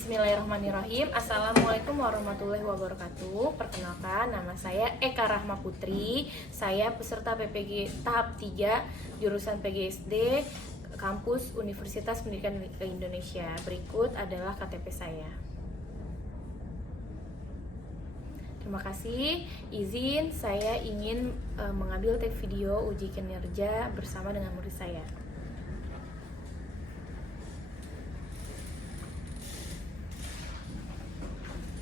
Bismillahirrahmanirrahim. Assalamualaikum warahmatullahi wabarakatuh. Perkenalkan, nama saya Eka Rahma Putri. Saya peserta PPG tahap 3 jurusan PGSD Kampus Universitas Pendidikan Indonesia. Berikut adalah KTP saya. Terima kasih. Izin, saya ingin mengambil take video uji kinerja bersama dengan murid saya.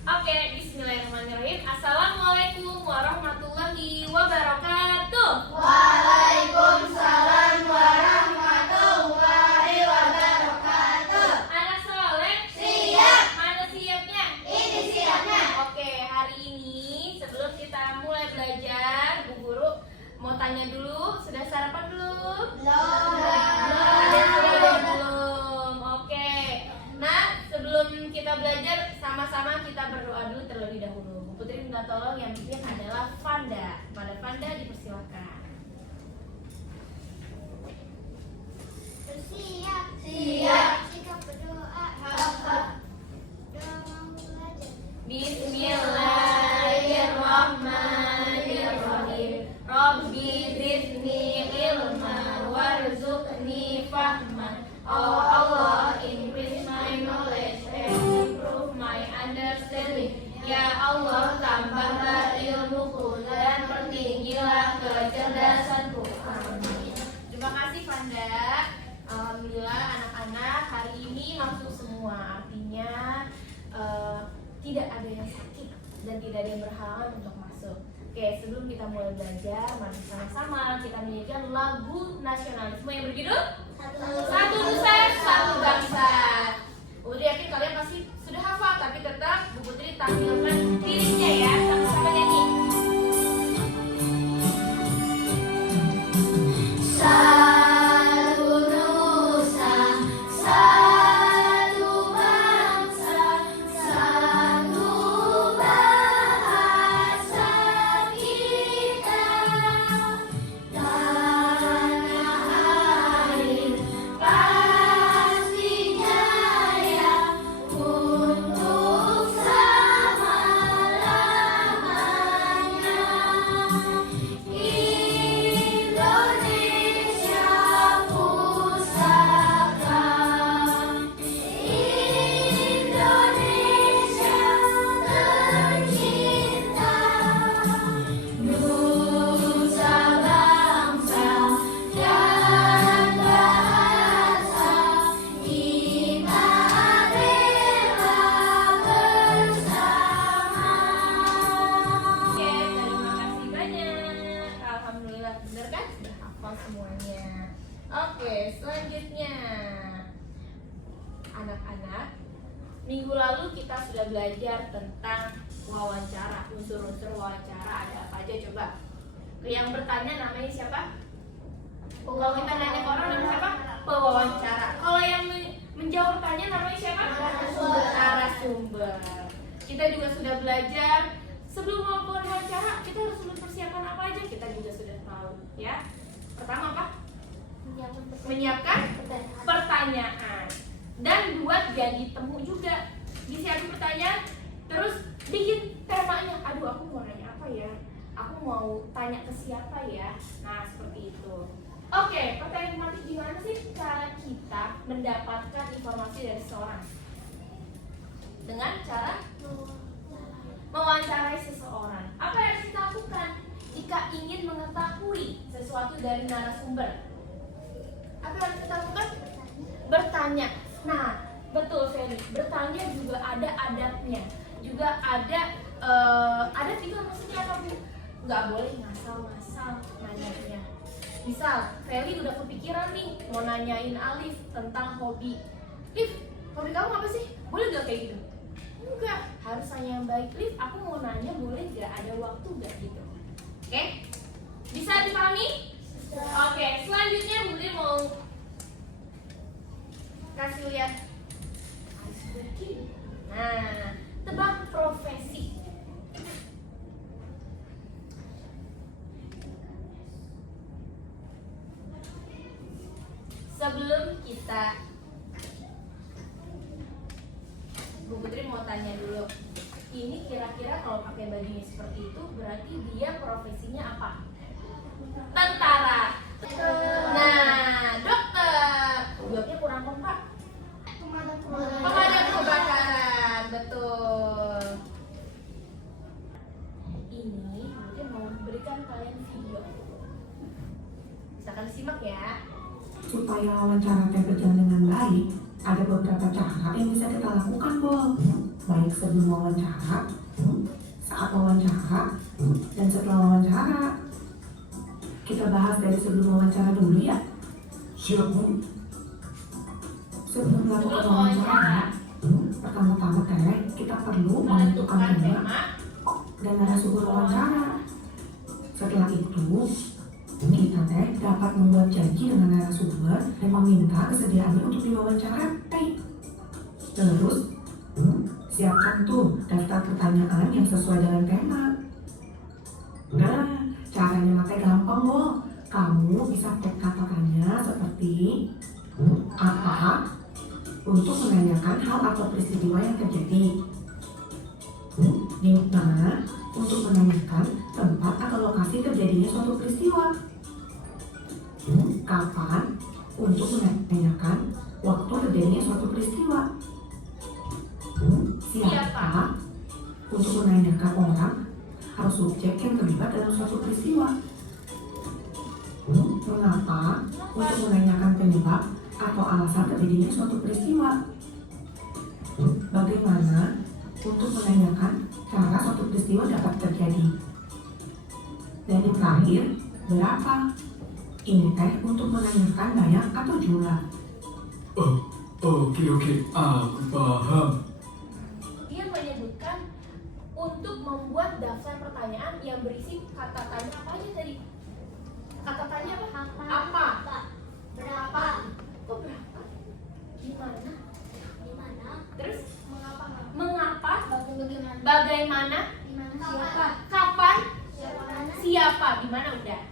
Oke, bismillahirrahmanirrahim. Assalamualaikum warahmatullahi wabarakatuh. Waalaikumsalam warahmatullahi wabarakatuh. Anak soleh, Siap. mana siapnya? Ini siapnya. Oke, hari ini sebelum kita mulai belajar, Bu Guru mau tanya dulu, sudah sarapan belum? Belum. Oke. Nah, sebelum kita belajar, sama-sama kita berdoa dulu terlebih dahulu. Bu Putri minta tolong yang pimpin adalah Fanda. Pada Fanda dipersilakan. Siap. Siap. Kita berdoa. Doa mau belajar. Bismillahirrahmanirrahim. Rabbi zidni ilma warzuqni fahma. Oh Allah, increase my knowledge and improve my understanding. Ya Allah, tambahlah ilmuku dan pertinggilah kecerdasanku. Amin. Terima kasih Fanda. Alhamdulillah anak-anak hari ini masuk semua. Artinya tidak ada yang sakit dan tidak ada yang berhalangan untuk masuk. Oke, sebelum kita mulai belajar, mari sama-sama kita menyanyikan lagu nasionalisme yang berjudul Satu Nusa Satu Bangsa. Udah yakin kalian pasti sudah hafal, tapi tetap Bu Putri tampilkan dirinya ya, sama-sama nyanyi. Satu nusa, satu bangsa, satu bahasa kita. Tanah air pasti jaya untuk selama-lamanya. Indonesia pusaka, Indonesia tercinta, nusa bangsa dan bahasa kita bela bersama. Oke, terima kasih banyak. Alhamdulillah, bener kan? Sudah hafal semuanya. Oke, selanjutnya anak-anak, minggu lalu kita sudah belajar tentang wawancara. Unsur-unsur wawancara ada apa aja coba? Yang bertanya namanya siapa? Kalau kita nanya ke orang namanya siapa? Pewawancara. Kalau yang menjawab pertanyaan namanya siapa? Narasumber. Kita juga sudah belajar sebelum melakukan wawancara kita harus mempersiapkan apa aja, kita juga sudah tahu ya. Pertama apa? Menyiapkan pertanyaan dan buat jadi temu juga. Disiapin pertanyaan, terus bikin temanya. Aduh, aku mau nanya apa ya? Aku mau tanya ke siapa ya? Nah, seperti itu. Oke, pertanyaan tematik, gimana sih cara kita mendapatkan informasi dari seseorang? Dengan cara mewawancarai seseorang. Apa yang harus kita lakukan jika ingin mengetahui sesuatu dari narasumber? Apa yang harus kita lakukan? Bertanya. Nah, betul Feli. Bertanya juga ada adabnya. Juga ada adab itu maksudnya apa, Bu? Nggak boleh ngasal-ngasal nanyanya. Misal, Feli udah kepikiran nih mau nanyain Alif tentang hobi. Alif, hobi kamu apa sih? Boleh nggak kayak gitu? Enggak, harus tanya yang baik. Liv, aku mau nanya, boleh gak? Ada waktu gak gitu? Oke? Bisa dipahami? Oke, selanjutnya Budi mau kasih lihat iceberg. Nah, tebak profesi. Sebelum kita ini kira-kira kalau pakai bajunya seperti itu berarti dia profesinya apa? Tentara. Nah, dokter. Jawabnya kurang kompak. Pemadam kebakaran, betul. Ini mungkin mau berikan kalian video. Silakan disimak ya. Supaya wawancara teh berjalan dengan baik, ada beberapa cara yang bisa kita lakukan, Bol. Baik sebelum wawancara, saat wawancara, dan setelah wawancara. Kita bahas dari sebelum wawancara dulu ya. Siap, Bu. Sebelum melakukan wawancara, pertama-tama teh kita perlu menentukan Menentukan tema tema. dan narasumber wawancara. Setelah itu, kita teh dapat membuat janji dengan narasumber dan meminta kesediaannya untuk diwawancarai. Terus, siapkan tuh daftar pertanyaan yang sesuai dengan tema. Nah, caranya pakai gampang loh. Kamu bisa kata-katanya seperti apa untuk menanyakan hal atau peristiwa yang terjadi. Di mana untuk menanyakan tempat atau lokasi terjadinya suatu peristiwa. Kapan untuk menanyakan waktu terjadinya suatu peristiwa. Siapa untuk menanyakan orang atau subjek yang terlibat dalam suatu peristiwa. Mengapa untuk menanyakan penyebab atau alasan terjadinya suatu peristiwa. Bagaimana untuk menanyakan cara suatu peristiwa dapat terjadi. Dan yang terakhir, berapa? Ini teh untuk menanyakan banyak atau jumlah. Oke, aku paham. Dia menyebutkan untuk membuat daftar pertanyaan yang berisi kata tanya apa aja tadi? Kata tanya apa? Apa? Berapa? Kok berapa? Gimana? Dimana? Terus Mengapa? mengapa? Bagaimana? Bagaimana? Dimana? Siapa? Kapan? Siapa? Mana? Siapa? Gimana udah?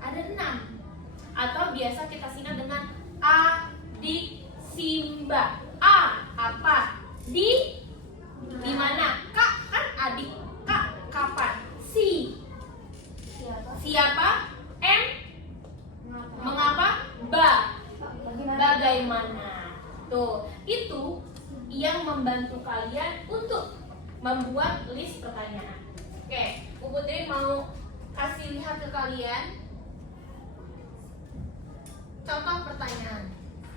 Ada 6. Atau biasa kita singkat dengan adik Simba. A apa? Di mana? Kak kan adik. Kak kapan? Si Siapa? siapa? M mengapa? Ba bagaimana? Tuh, itu yang membantu kalian untuk membuat list pertanyaan. Oke, Bu Putri mau kasih lihat ke kalian contoh pertanyaan.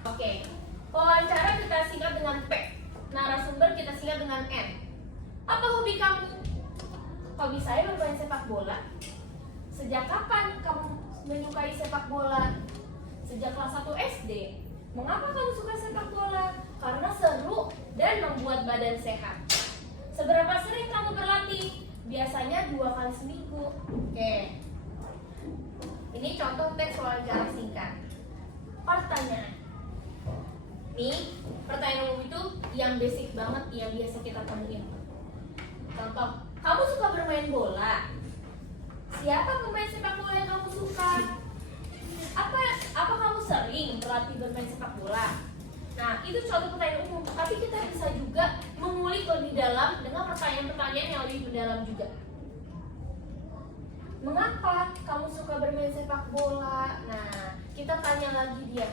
Oke, wawancara kita singkat dengan P, narasumber kita singkat dengan N. Apa hobi kamu? Hobi saya bermain sepak bola. Sejak kapan kamu menyukai sepak bola? Sejak kelas 1 SD. Mengapa kamu suka sepak bola? Karena seru dan membuat badan sehat. Seberapa sering kamu berlatih? Biasanya 2 kali seminggu. Oke. Ini contoh teks wawancara singkat. Pertanyaan. Nih, pertanyaan umum itu yang basic banget yang biasa kita temuin. Contoh, kamu suka bermain bola? Siapa pemain sepak bola yang kamu suka? Apa kamu sering berlatih bermain sepak bola? Nah, itu contoh pertanyaan umum. Tapi kita bisa juga mengulik lebih dalam dengan pertanyaan-pertanyaan yang lebih mendalam juga. Mengapa kamu suka bermain sepak bola? Nah, kita tanya lagi dia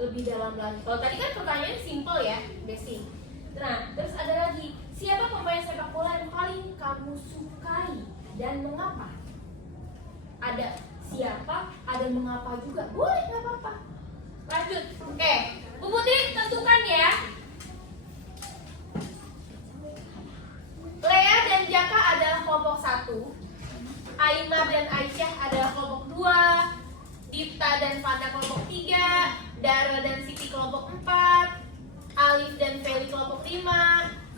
lebih dalam lagi. Kalau tadi kan pertanyaannya simple ya, basic. Nah, terus ada lagi, siapa pemain sepak bola yang paling kamu sukai dan mengapa? Ada siapa, ada mengapa juga. Boleh, nggak apa-apa. Lanjut. Oke, Bu Putri tentukan ya. Lea dan Jaka adalah kelompok 1. Aimar dan Aisyah adalah kelompok 2. Dita dan Fana kelompok 3. Dara dan Siti kelompok 4. Alif dan Feli kelompok 5.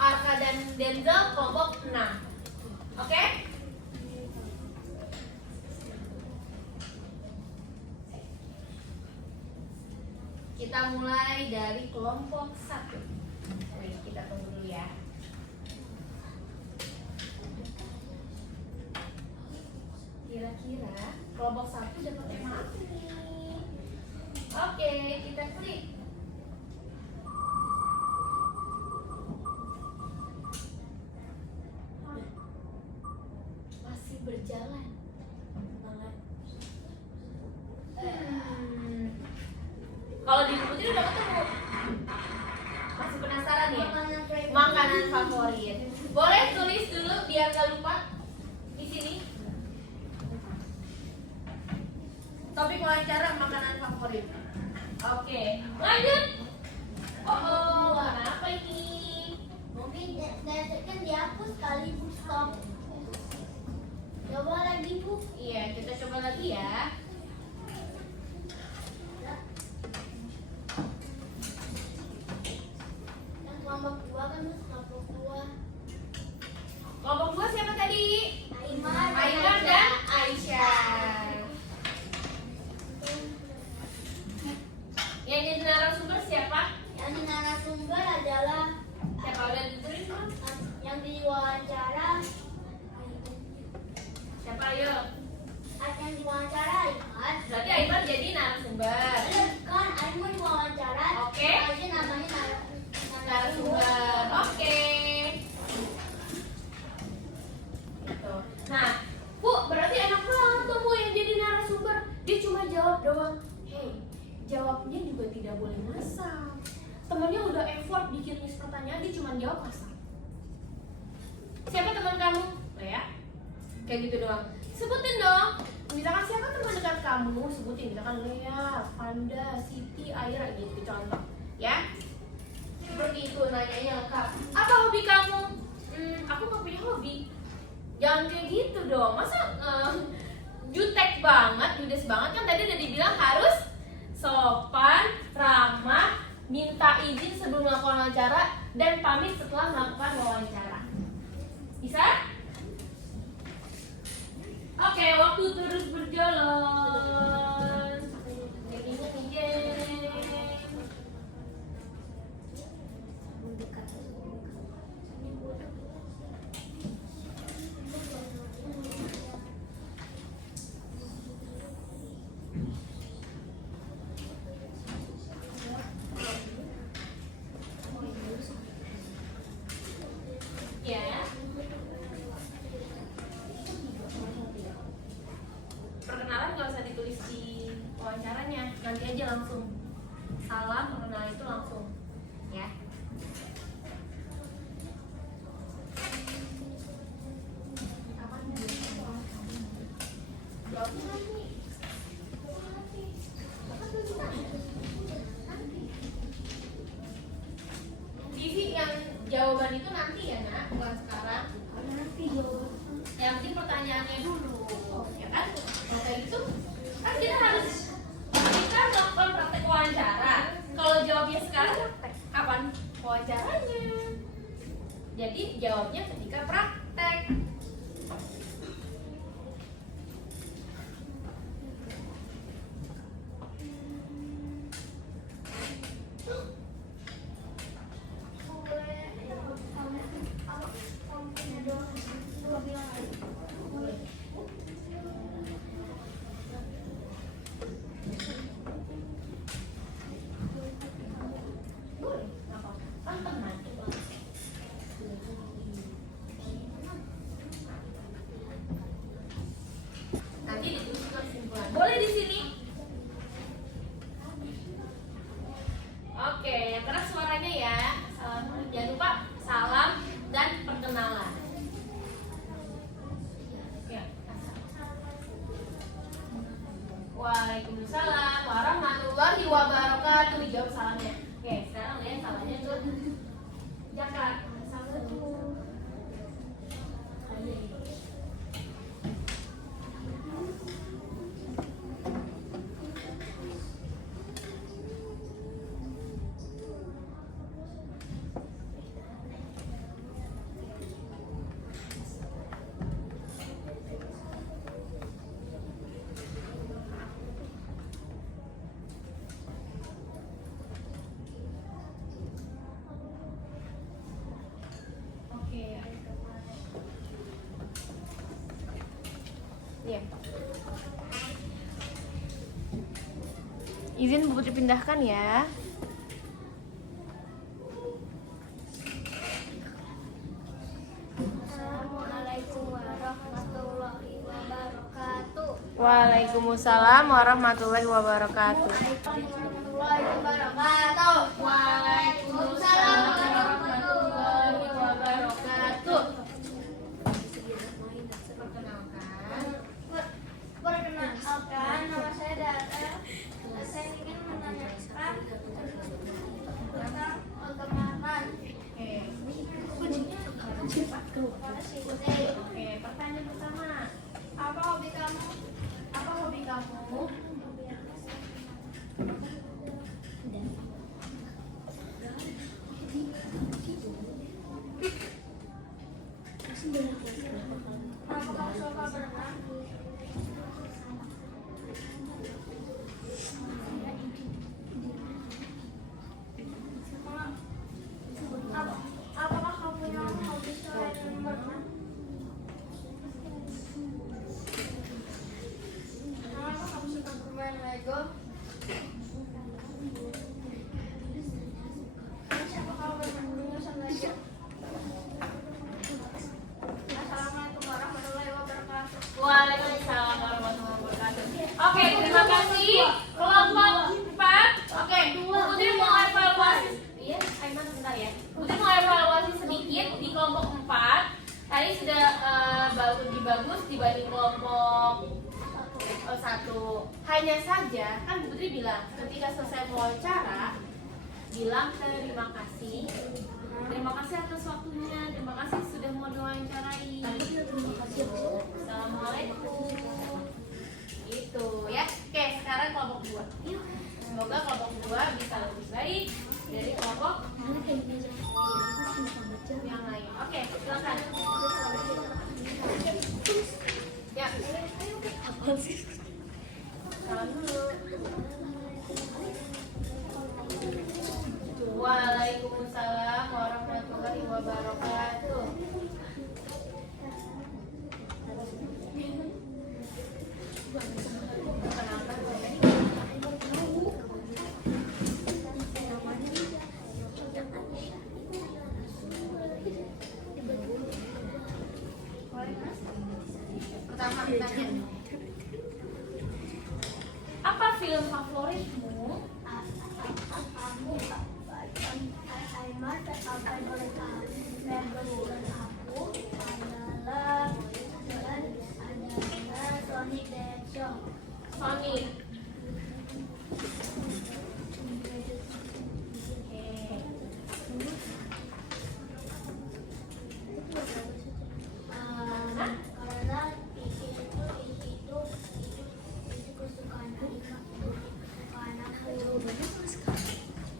Arka dan Denzel kelompok 6. Oke? Kita mulai dari kelompok 1. Wih, kita tunggu dulu ya. Kira-kira kelompok 1 dapat tema apa nih? Oke, kita klik. Masih penasaran ya? Makanan favorit. Makanan favorit. Boleh tulis dulu biar gak lupa di sini. Topik wawancara makanan favorit. Oke, lanjut. Oh, kenapa ini? Mungkin kan dihapus kali Bu, stop. Coba lagi Bu. Iya, kita coba lagi ya. Yang kelompok 2 kan Bu, kelompok 2. Kelompok 2 siapa tadi? Aiman. Aiman dan Aisyah. Yang jadi narasumber siapa? Yang di narasumber adalah Siapa udah ditulis belum? yang diwawancara. Siapa ayo? Yang diwawancara Aiman. Berarti Aiman jadi narasumber. Kan Aiman diwawancara. Oke. Aja namanya Narasumber. Oke. Gitu. Nah, Bu, berarti enak banget tuh Bu yang jadi narasumber. Dia cuma jawab doang. Hey, jawabnya juga tidak boleh ngasal. Temennya udah effort bikin list pertanyaan, dia cuma jawab asal. Siapa teman kamu? Lea? Kayak gitu doang. Sebutin dong. Misalkan siapa teman dekat kamu, sebutin. Misalkan Lea, Panda, Siti, Aira gitu contoh. Ya? Seperti itu nanyanya lengkap. Apa hobi kamu? Aku gak punya hobi. Jangan kayak gitu dong. Masa jutek banget, judes banget kan tadi udah dibilang harus sopan, ramah, minta izin sebelum melakukan wawancara dan pamit setelah melakukan wawancara. Bisa? Oke, waktu terus berjalan. Jadinya nih, geng. Ya. Perkenalan gak usah ditulis di wawancaranya, nanti aja langsung. Salam perkenalan itu langsung, ya. Jawabnya nanti. Vivi yang jawaban itu nanti ya nak, bukan sekarang. Nanti jawaban. Yang penting pertanyaannya dulu, ya kan? Nah kayak gitu, kan kita melakukan praktek wawancara. Kalau jawabnya sekarang, kapan wawancaranya? Jadi jawabnya ketika praktek. Boleh, nggak apa-apa. Kan teman. Nanti ditulis kesimpulan. Boleh di sini. Oke, yang keras suaranya ya. Jangan lupa salam dan perkenalan. Ya. Waalaikumsalam warahmatullahi wabarakatuh. Dijawab salamnya. Oke, sekarang lihat salamnya tuh. Jakarta. Assalamualaikum. Oke. Iya. Izin Bu Putri pindahkan ya. Assalamualaikum warahmatullahi wabarakatuh. Waalaikumsalam warahmatullahi wabarakatuh. Waalaikumsalam warahmatullahi wabarakatuh. Waalaikumsalam Oke, pertanyaan pertama. Apa hobi kamu? Apa hobi kamu? Kenapa kamu suka berenang? Apakah kamu punya hobi selain berenang? Kenapa kamu suka bermain Lego? Siapa kamu bermain sama Lego? Assalamualaikum warahmatullahi wabarakatuh. Waalaikumsalam warahmatullahi wabarakatuh. Oke, terima kasih. Kelompok 4. Oke, Putri mau evaluasi. Iya, Aiman bentar ya. Putri mau evaluasi sedikit di kelompok 4. Tadi sudah lebih bagus dibanding kelompok 1. Hanya saja kan Putri bilang ketika selesai wawancara bilang terima kasih. Terima kasih atas waktunya. Terima kasih sudah mau diwawancarai. Assalamualaikum. Gitu ya. Oke, sekarang kelompok 2. Semoga kelompok 2 bisa lebih baik dari kelompok yang lain. Oke, silakan. Ya. Salam dulu. Waalaikumsalam warahmatullahi wabarakatuh. Kenapa? Pertama tanya. Apa film favoritmu? Sonic.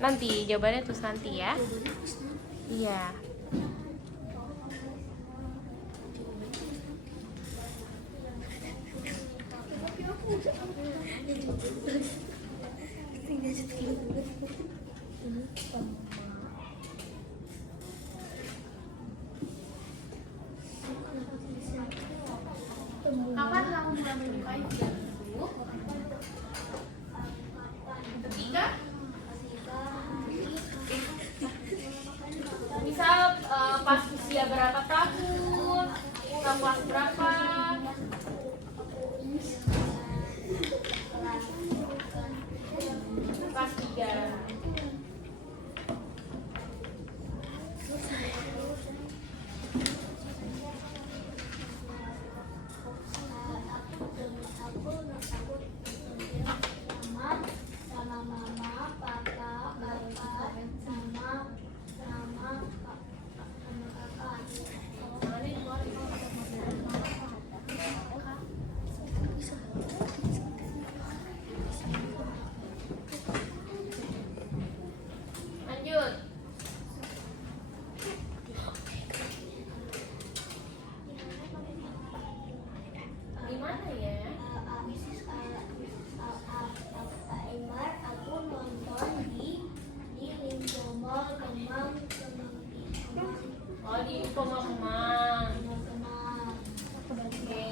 Nanti jawabannya terus nanti ya. Iya. Kapan kamu mulai menyukai film itu? Ketika misal pas usia berapa tahun, kelas berapa? Kelas 3. Lanjut. Gimana ya? Aku nonton di Limbo Mall Kemang. Oh, di Kemang. Oke.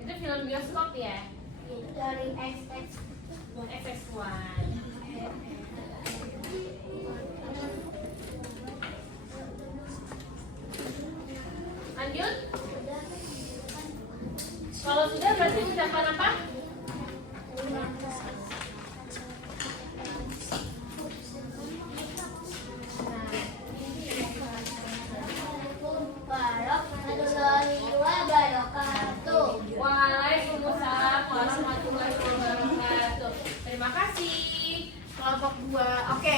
Itu film bioskop ya? Itu dari XX. FX1. Lanjut. Kalau sudah berarti ucapan apa? Warahmatullahi wabarakatuh. Waalaikumsalam warahmatullahi wabarakatuh. Terima kasih kelompok 2. Oke.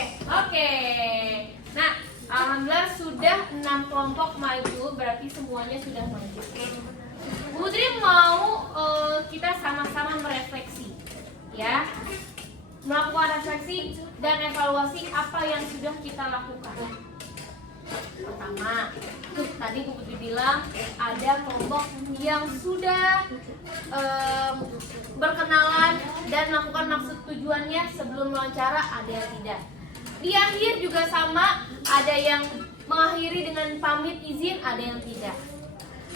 Nah, Alhamdulillah sudah 6 kelompok maju, berarti semuanya sudah maju. Bu Putri mau kita sama-sama merefleksi, ya, melakukan refleksi dan evaluasi apa yang sudah kita lakukan. Pertama, tadi Bu Putri bilang ada kelompok yang sudah berkenalan dan melakukan maksud tujuannya sebelum wawancara, ada yang tidak. Di akhir juga sama, ada yang mengakhiri dengan pamit izin, ada yang tidak.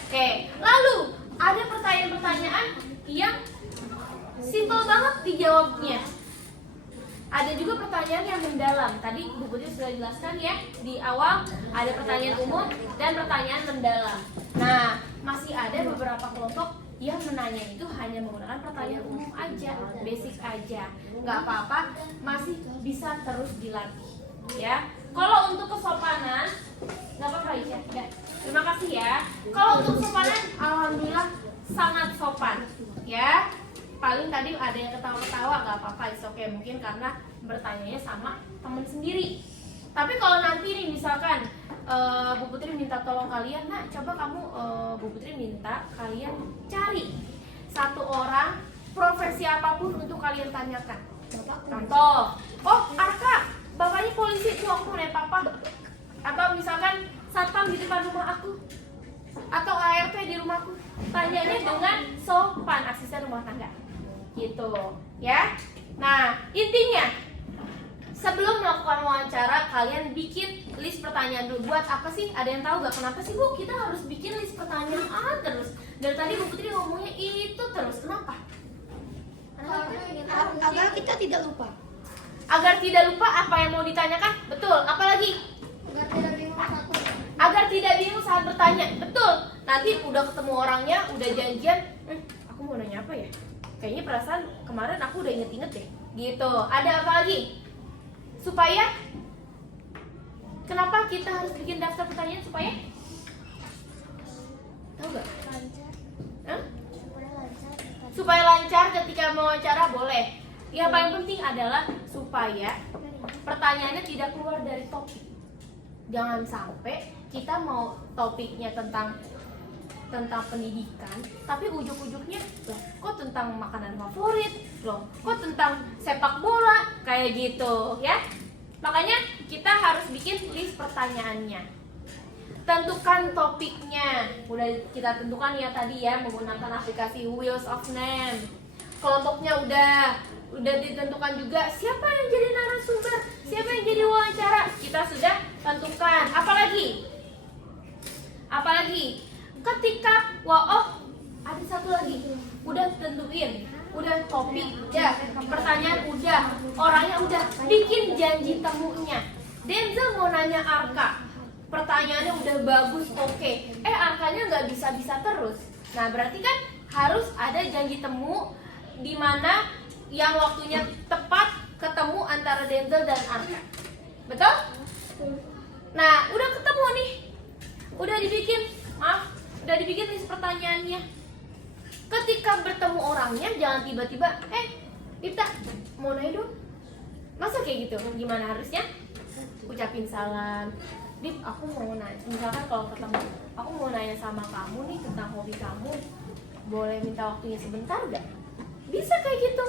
Oke, lalu ada pertanyaan-pertanyaan yang simpel banget dijawabnya. Ada juga pertanyaan yang mendalam. Tadi Bu Putri sudah jelaskan ya, di awal ada pertanyaan umum dan pertanyaan mendalam. Nah, masih ada beberapa kelompok yang menanya itu hanya menggunakan pertanyaan umum aja, basic aja. Nggak apa-apa, masih bisa terus dilatih, ya. Kalau untuk kesopanan, nggak apa-apa Aisyah, ya. Terima kasih ya. Kalau untuk kesopanan, alhamdulillah sangat sopan, ya. Paling tadi ada yang ketawa-ketawa, nggak apa-apa, it's okay, mungkin karena bertanyanya sama temen sendiri. Tapi kalau nanti nih misalkan Bu Putri minta tolong kalian, nah coba kamu Bu Putri minta kalian cari satu orang profesi apapun untuk kalian tanyakan. Contoh, oh Arka, bapaknya polisi, tuh aku mau nanya papa. Atau misalkan satpam di depan rumah aku, atau ART di rumahku. Tanyanya dengan sopan, asisten rumah tangga, gitu, ya. Nah, intinya sebelum melakukan wawancara, kalian bikin list pertanyaan dulu. Buat apa sih? Ada yang tahu gak kenapa sih Bu kita harus bikin list pertanyaan terus? Dari tadi Bu Putri ngomongnya itu terus. Kenapa? Agar kita tidak lupa. Agar tidak lupa apa yang mau ditanyakan. Betul. Apalagi? Agar tidak bingung satu. Agar tidak bingung saat bertanya. Betul. Nanti udah ketemu orangnya, udah janjian. Aku mau nanya apa ya? Kayaknya perasaan kemarin aku udah inget-inget deh. Gitu. Ada apa lagi? Supaya kenapa kita harus bikin daftar pertanyaan supaya? Tahu gak? Lancar. Hah? Supaya lancar. Supaya lancar ketika mewawancara, boleh. Yang paling penting adalah supaya pertanyaannya tidak keluar dari topik. Jangan sampai kita mau topiknya tentang pendidikan, tapi ujuk-ujuknya loh, kok tentang makanan favorit, loh, kok tentang sepak bola, kayak gitu, ya. Makanya kita harus bikin list pertanyaannya. Tentukan topiknya, udah kita tentukan ya tadi ya menggunakan aplikasi Wheels of Name. Kelompoknya udah ditentukan juga siapa yang jadi narasumber, siapa yang jadi wawancara, kita sudah tentukan. Apalagi ketika ada satu lagi, udah tentuin, udah topik, udah pertanyaan, udah orangnya, udah bikin janji temunya. Denzel mau nanya Arka, pertanyaannya udah bagus, oke. Arkanya nggak bisa terus. Nah berarti kan harus ada janji temu di mana yang waktunya tepat ketemu antara Denzel dan Arka. Betul? Nah udah ketemu nih, udah dibikin list pertanyaannya. Ketika bertemu orangnya jangan tiba-tiba Ipta mau nanya dong. Masa kayak gitu? Gimana harusnya? Ucapin salam. Dip, aku mau nanya. Misalkan kalau ketemu, aku mau nanya sama kamu nih tentang hobi kamu. Boleh minta waktunya sebentar gak? Bisa kayak gitu.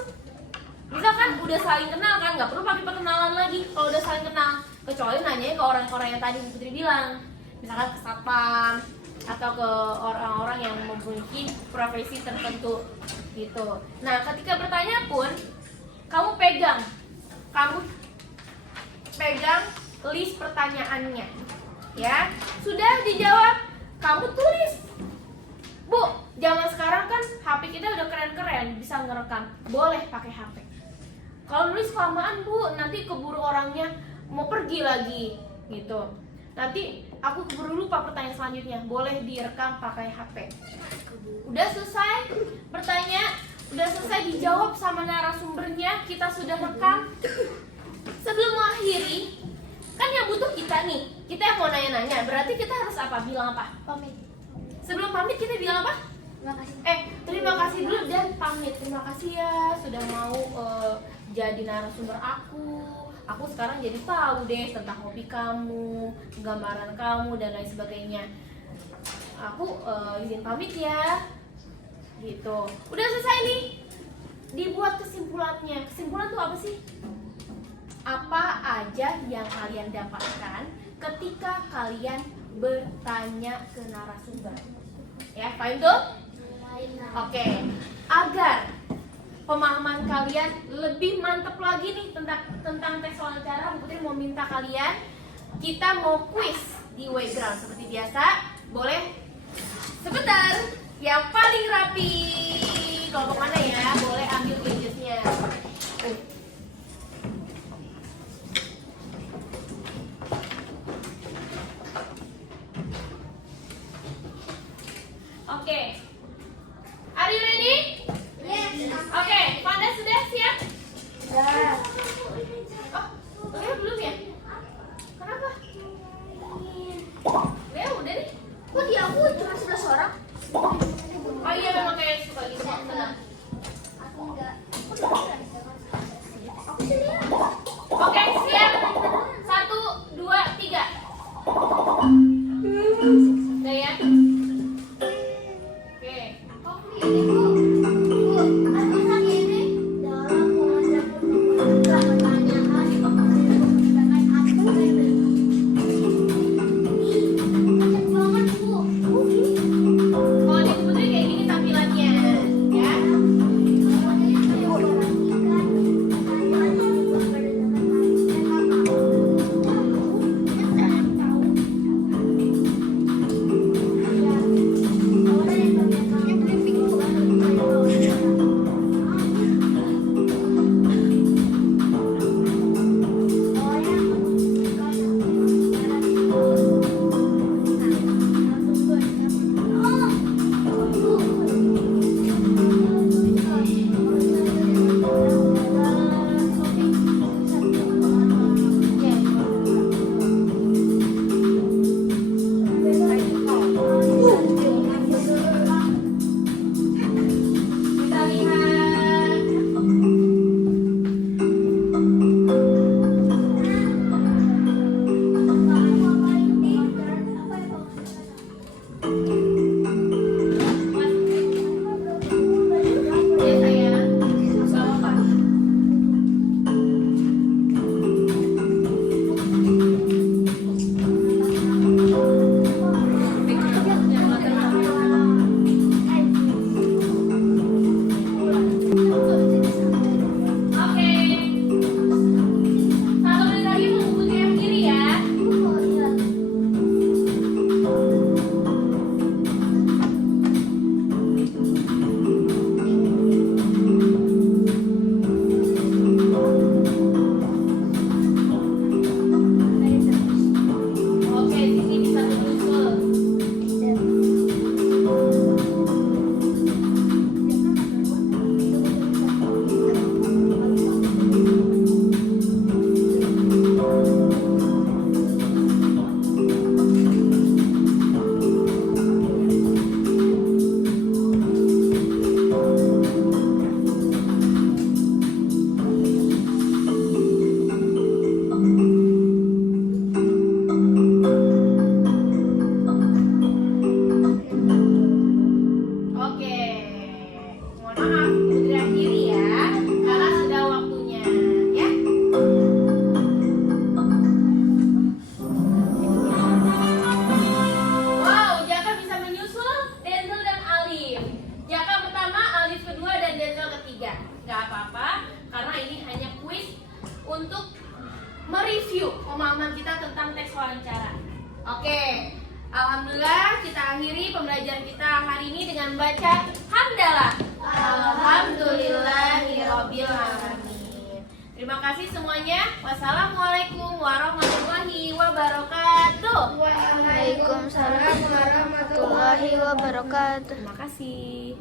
Misalkan udah saling kenal kan, nggak perlu pakai perkenalan lagi. Kalau udah saling kenal, kecuali nanya ke orang-orang yang tadi Bu Putri bilang. Misalkan ke satpam atau ke orang-orang yang memiliki profesi tertentu gitu. Nah ketika bertanya pun kamu pegang list pertanyaannya, ya. Sudah dijawab, kamu tulis. Bu, zaman sekarang kan HP kita udah keren-keren, bisa ngerekam. Boleh pakai HP. Kalau nulis kelamaan Bu, nanti keburu orangnya mau pergi lagi gitu. Nanti aku keburu lupa pertanyaan selanjutnya. Boleh direkam pakai HP. Udah selesai bertanya, udah selesai dijawab sama narasumbernya, kita sudah rekam. Sebelum mengakhiri, kan yang butuh kita nih, kita yang mau nanya-nanya. Berarti kita harus apa? Bilang apa? Pamit. Sebelum pamit kita bilang apa? Terima kasih. Terima kasih dulu dan pamit. Terima kasih ya sudah mau jadi narasumber aku. aku sekarang jadi tahu deh tentang hobi kamu, gambaran kamu dan lain sebagainya. Aku izin pamit ya. Gitu. Udah selesai nih. Dibuat kesimpulannya. Kesimpulan tuh apa sih? Apa aja yang kalian dapatkan ketika kalian bertanya ke narasumber? Ya, paham tuh? Oke. Agar pemahaman kalian lebih mantap lagi nih tentang tes wawancara, Bu Putri mau minta kalian, kita mau quiz di Wayground seperti biasa. Boleh sebentar, yang paling rapi kelompok mana ya, boleh ambil gadgetnya. Oke, are you ready? Oke, Panda sudah siap? Oh, Leo belum ya? Kenapa? Leo udah nih. Kok di aku cuma 11 orang? Oh iya, memang kayak suka gitu. Tenang. Aku enggak. Aku sendiri. Oke, siap. 1, 2, 3. Udah ya? Oke. Kalau di Putri kayak gini tampilannya, ya. Kita lihat. Ya sayang, gak apa-apa. Oke. 1 menit lagi mau Putri yang kiri ya. Oke, sini bisa menyusul. Oke, mohon maaf Putri akhiri ya, karena sudah waktunya ya. Wow, Jaka bisa menyusul Denzel dan Alif. Jaka pertama, Alif kedua, dan Denzel ketiga. Gak apa-apa, karena ini hanya kuis untuk mereview pemahaman kita tentang teks wawancara. Oke, alhamdulillah kita akhiri pembelajaran kita hari ini dengan baca hamdalah. Alhamdulillahirabbil alamin. Terima kasih semuanya. Wassalamualaikum warahmatullahi wabarakatuh. Waalaikumsalam warahmatullahi wabarakatuh. Terima kasih.